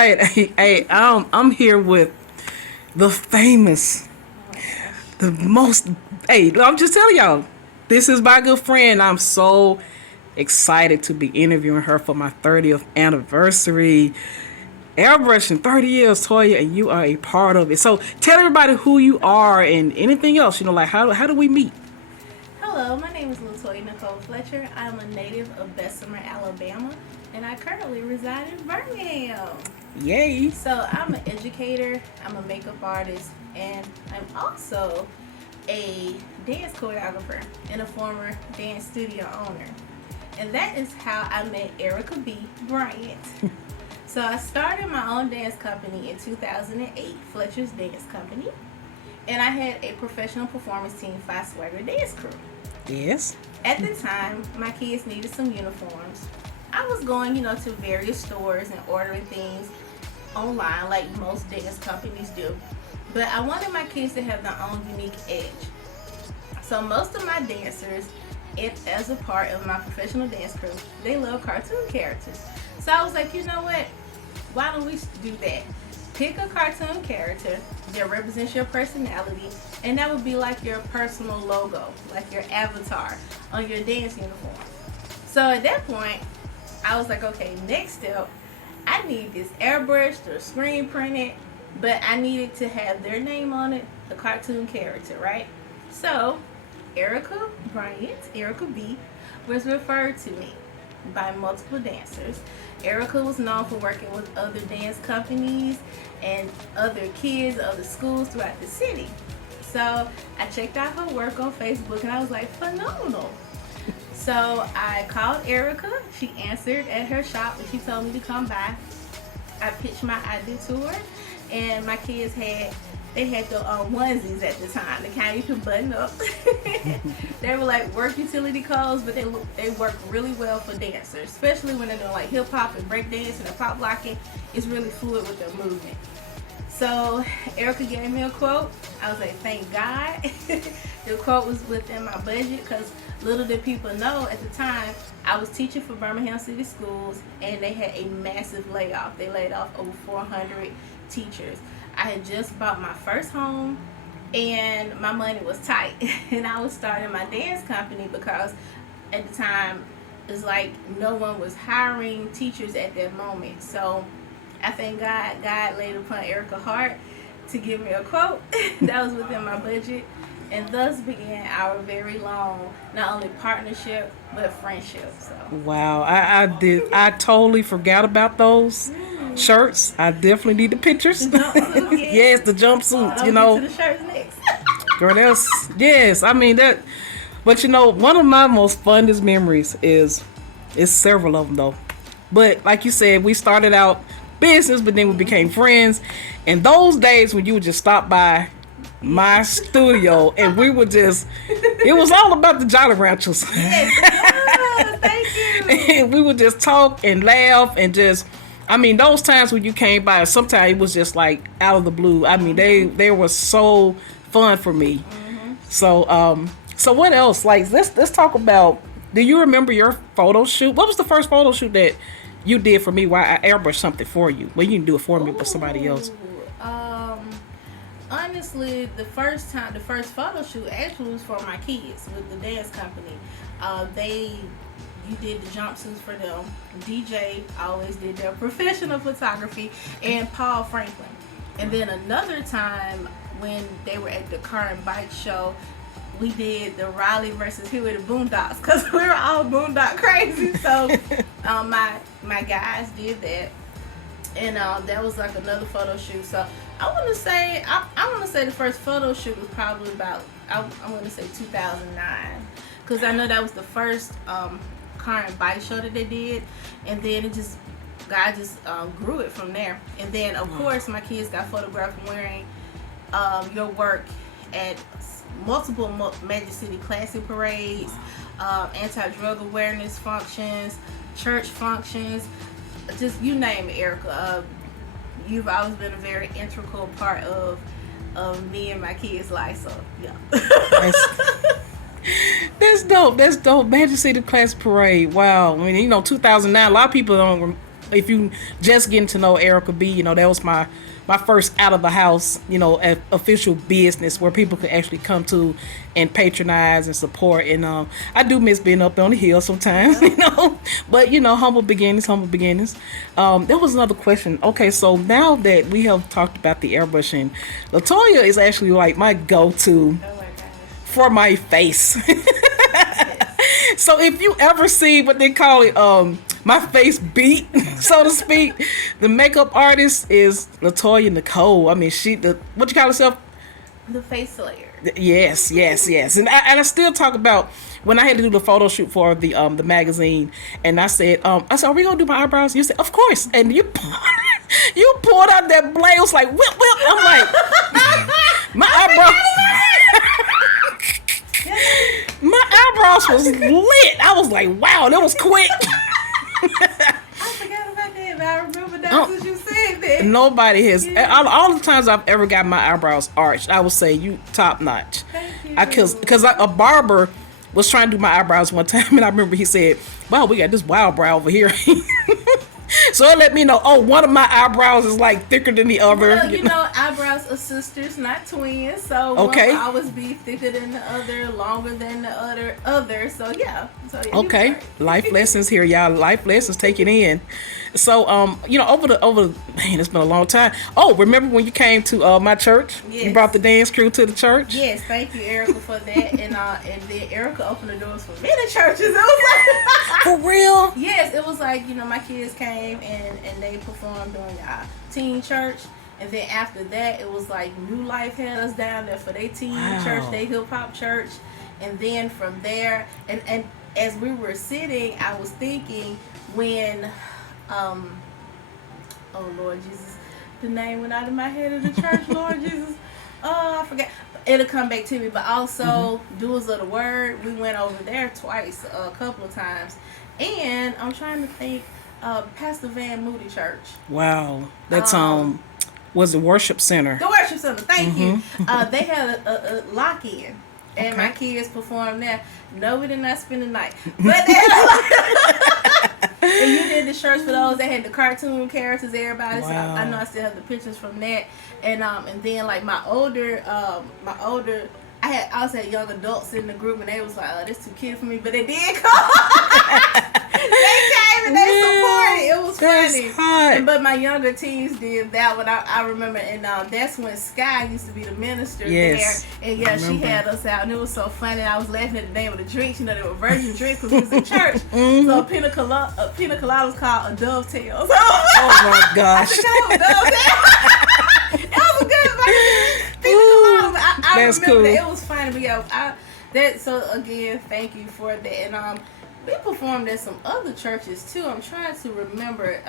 right. I'm here with the famous, the most. Hey, I'm just telling y'all, this is my good friend. I'm so excited to be interviewing her for my 30th anniversary. Airbrushing 30 years, Toya, and you are a part of it. So tell everybody who you are and anything else. Like how do we meet? Hello, my name is LaToya Nicole Fletcher. I'm a native of Bessemer, Alabama, and I currently reside in Birmingham. Yay! So I'm an educator, I'm a makeup artist, and I'm also a dance choreographer and a former dance studio owner. And that is how I met Erica B. Bryant. So I started my own dance company in 2008, Fletcher's Dance Company, and I had a professional performance team, Five Swagger Dance Crew. Yes. At the time, my kids needed some uniforms. I was going, to various stores and ordering things online like most dance companies do. But I wanted my kids to have their own unique edge. So most of my dancers, as a part of my professional dance crew, they love cartoon characters. So I was like, you know what? Why don't we do that? Pick a cartoon character that represents your personality, and that would be like your personal logo, like your avatar on your dance uniform. So at that point, I was like, okay, next step, I need this airbrushed or screen printed, but I needed to have their name on it, the cartoon character, right? So Erica Bryant, Erica B, was referred to me by multiple dancers. Erica was known for working with other dance companies and other kids, other schools throughout the city. So I checked out her work on Facebook and I was like, phenomenal. So I called Erica. She answered at her shop and she told me to come by. I pitched my idea to her, and my kids had the onesies at the time, the kind you can button up. They were like work utility clothes, but they work really well for dancers, especially when they're doing like hip hop and break dance and pop locking. It's really fluid with their movement. So Erica gave me a quote. I was like, thank God. The quote was within my budget, because little did people know at the time I was teaching for Birmingham City Schools, and they had a massive layoff. They laid off over 400 teachers. I had just bought my first home and my money was tight, and I was starting my dance company because at the time it's like no one was hiring teachers at that moment. So I thank God laid upon Erica's heart to give me a quote that was within my budget, and thus began our very long, not only partnership, but friendship. So Wow, I totally forgot about those shirts. I definitely need the pictures. the jumpsuit, Yes, the jumpsuits. I'll get to the shirts next. Girl, yes. I mean that, but one of my most fondest memories is several of them though. But like you said, we started out business, but then we became friends. And those days when you would just stop by my studio and we would just, it was all about the Jolly Ranchers. Yes, thank you. And we would just talk and laugh and just, those times when you came by, sometimes it was just like out of the blue. They were so fun for me. Mm-hmm. So what else? Like let's talk about. Do you remember your photo shoot? What was the first photo shoot that you did for me? Where I airbrushed something for you? Well, you didn't do it for me, but somebody else. Honestly, the first photo shoot actually was for my kids with the dance company. You did the jumpsuits for them. DJ always did their professional photography, and Paul Franklin. And then another time when they were at the car and bike show, we did the Raleigh versus Huey the Boondocks, because we were all boondock crazy. So my guys did that, and that was like another photo shoot. So I want to say the first photo shoot was probably about I want to say 2009, because I know that was the first car and bike show that they did, and then God just grew it from there. And then of course my kids got photographed wearing your work at multiple Magic City Classic parades, anti-drug awareness functions, church functions, just you name it, Erica. You've always been a very integral part of me and my kids' life. So yeah. That's dope. Magic City Classic Parade. Wow. 2009. A lot of people don't if you just getting to know Erica B, that was my first out of the house, official business where people could actually come to and patronize and support. And I do miss being up on the hill sometimes, but humble beginnings, humble beginnings. There was another question. Okay, so now that we have talked about the airbrushing, LaToya is actually like my go-to for my face. So if you ever see what they call it, my face beat, so to speak, the makeup artist is LaToya Nicole. I mean, what you call herself? The face layer. Yes. And I still talk about when I had to do the photo shoot for the magazine, and I said, are we gonna do my eyebrows? You said, of course. And you pulled out that blade. It was like whip. I'm like, my eyebrows. My eyebrows was lit. I was like, wow, that was quick. I forgot about that, but I remember that since you said that. Nobody has. All the times I've ever got my eyebrows arched, I would say you top notch. Thank you. Because a barber was trying to do my eyebrows one time, and I remember he said, wow, we got this wild brow over here. So it let me know, one of my eyebrows is like thicker than the other. Well, eyebrows are sisters, not twins. So okay. One will always be thicker than the other, longer than the other. So yeah. Okay. Life lessons here, y'all. Life lessons, take it in. So man, it's been a long time. Oh, remember when you came to my church? Yes. You brought the dance crew to the church? Yes, thank you, Erica, for that. And then Erica opened the doors for many churches. It was like for real? Yes, it was like, my kids came and they performed during our teen church. And then after that, it was like New Life had us down there for their teen church, their hip hop church. And then from there, and as we were sitting, I was thinking when, oh Lord Jesus, the name went out of my head of the church, Lord Jesus. Oh, I forgot. It'll come back to me. But also, Doers of the Word, we went over there twice, a couple of times. And I'm trying to think, Pastor Van Moody Church. Wow. That's, was the worship center. The worship center, thank you. They had a lock-in. And my kids performed there. No, we did not spend the night. But they and you did the shirts for those. They had the cartoon characters, everybody. Wow. So I know I still have the pictures from that. And then like my older I also had young adults in the group, and they was like, oh, this too kid for me. But they did come. They came and they supported. It was funny. Hot. But my younger teens did that one. I remember, and that's when Sky used to be the minister yes. there. And she had us out, and it was so funny. I was laughing at the name of the drinks. They were virgin drinks because we was in church. So a pina colada was called a dovetail. So, oh my gosh. I think that was dovetail. It was a good pina colada. I that's remember cool. that. It was funny, but yeah, so again, thank you for that. And we performed at some other churches too. I'm trying to remember.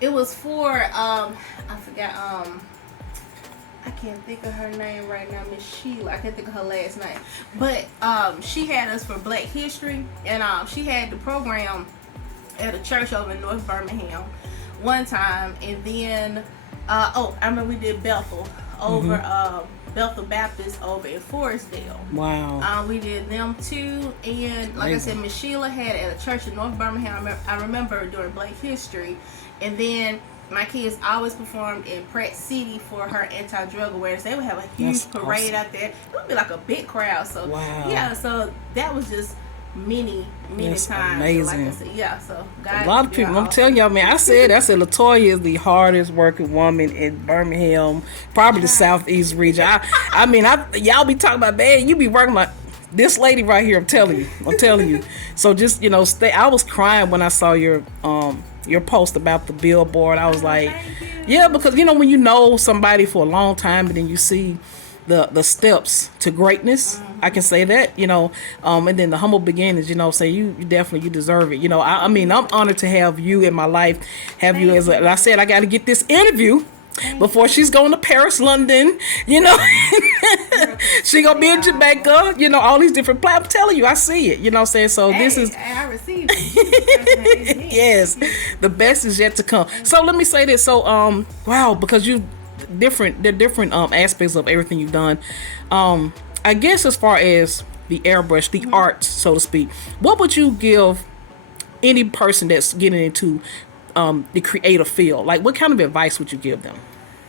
It was for I forgot. I can't think of her name right now, Miss Sheila. I can't think of her last name, but she had us for Black History, and she had the program at a church over in North Birmingham one time, and then I remember we did Bethel over Bethel Baptist over in Forestdale. Wow. We did them too, and like I said, Miss Sheila had at a church in North Birmingham. I remember during Black History, and then my kids always performed in Pratt City for her anti-drug awareness. They would have a huge parade out there. It would be like a big crowd. So yeah, so that was just many that's times. amazing. Like I said, yeah. So God, a lot of people. I'm telling y'all, man. I said LaToya is the hardest working woman in Birmingham, probably the Southeast region. I mean, y'all be talking about, man, you be working like this lady right here. I'm telling you. So just stay. I was crying when I saw your post about the billboard. I was like, yeah, because when you know somebody for a long time and then you see the steps to greatness, I can say that, and then the humble beginnings, say you definitely, you deserve it. I mean, I'm honored to have you in my life, you as I said, I got to get this interview before she's going to Paris, London, she gonna be in Jamaica, all these different I'm telling you, I see it, what I'm saying? So this is I received it. yes, the best is yet to come. So let me say this. So wow, because the different aspects of everything you've done. I guess as far as the airbrush, the art, so to speak, what would you give any person that's getting into the creative field? Like, what kind of advice would you give them?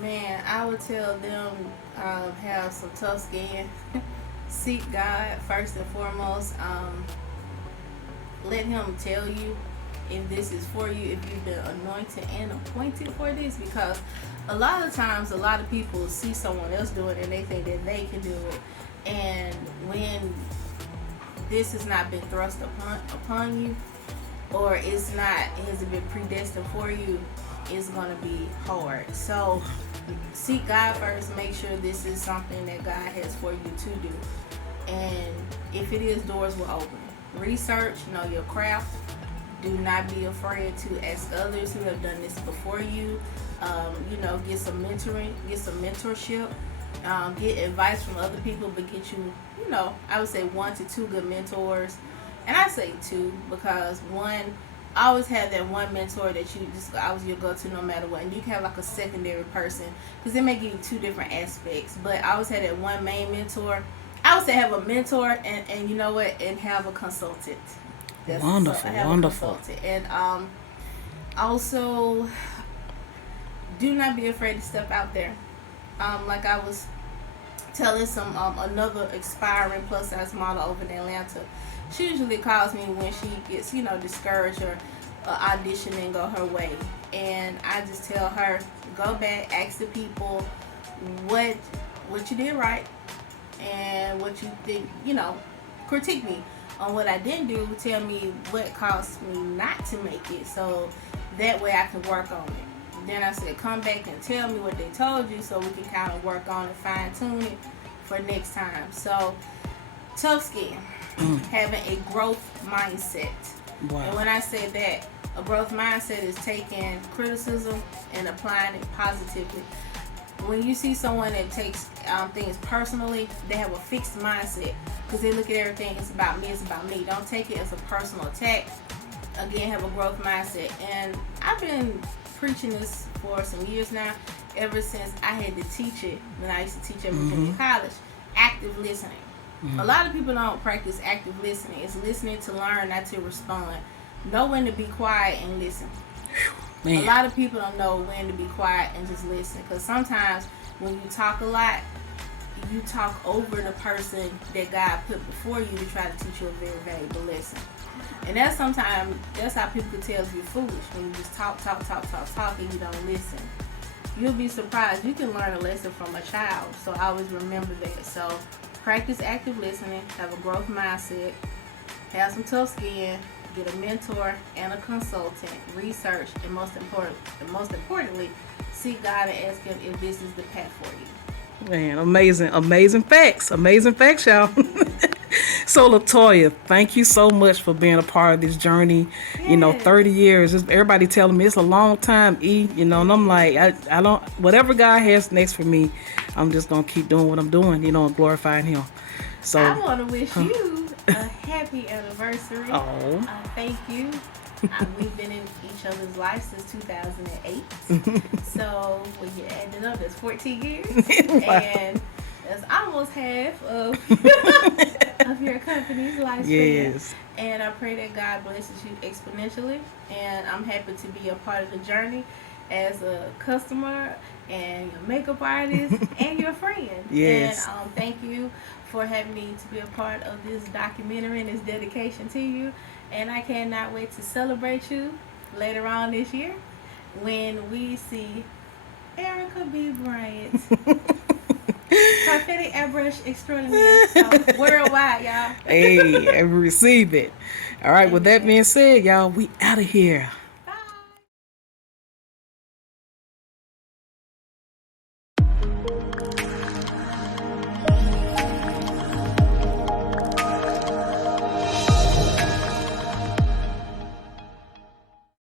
Man, I would tell them have some tough skin. Seek God first and foremost. Let Him tell you if this is for you, if you've been anointed and appointed for this, because a lot of times a lot of people see someone else do it and they think that they can do it, and when this has not been thrust upon you, or it hasn't been predestined for you, it's going to be hard. So seek God first. Make sure this is something that God has for you to do, and if it is, doors will open. Research, know your craft. Do not be afraid to ask others who have done this before you. Get some mentoring, get some mentorship, get advice from other people, but get you, I would say 1 to 2 good mentors. And I say 2 because one, I always have that one mentor that I was your go-to no matter what. And you can have like a secondary person because they may give you 2 different aspects. But I always have that one main mentor. I would say have a mentor and you know what, and have a consultant. Wonderful, wonderful. And also, do not be afraid to step out there. Like I was telling another aspiring plus size model over in Atlanta. She usually calls me when she gets discouraged or audition and go her way. And I just tell her, go back, ask the people what you did right and what you think, critique me on what I didn't do, tell me what caused me not to make it, so that way I can work on it. Then I said, come back and tell me what they told you so we can kind of work on it, fine tune it for next time. So, tough skin, having a growth mindset. Wow. And when I say that, a growth mindset is taking criticism and applying it positively. When you see someone that takes things personally, they have a fixed mindset because they look at everything, it's about me, it's about me. Don't take it as a personal attack. Again, have a growth mindset. And I've been preaching this for some years now, ever since I had to teach it when I used to teach at Virginia College. Active listening. A lot of people don't practice active listening. It's listening to learn, not to respond. Know when to be quiet and listen. Man. A lot of people don't know when to be quiet and just listen, because sometimes when you talk a lot, you talk over the person that God put before you to try to teach you a very valuable lesson. And that's how people can tell if you're foolish, when you just talk and you don't listen. You'll be surprised. You can learn a lesson from a child, so always remember that. So practice active listening, have a growth mindset, have some tough skin, get a mentor and a consultant, research, and most importantly, seek God and ask Him if this is the path for you. Man, amazing facts, y'all. So LaToya, thank you so much for being a part of this journey. Yes. 30 years. Everybody telling me it's a long time, and I'm like, I don't. Whatever God has next for me, I'm just gonna keep doing what I'm doing, and glorifying Him. So I want to wish you a happy anniversary. Oh. Thank you. We've been in each other's lives since 2008. So when you add it up, that's 14 years. Wow. And that's almost half of your company's lifespan. Yes. And I pray that God blesses you exponentially. And I'm happy to be a part of the journey as a customer and your makeup artist and your friend. Yes. And thank you for having me to be a part of this documentary and this dedication to you. And I cannot wait to celebrate you later on this year when we see Erica B. Bryant. Prophetic airbrush extraordinaire. So worldwide, y'all. Hey, I receive it. All right, with that being said, y'all, we out of here.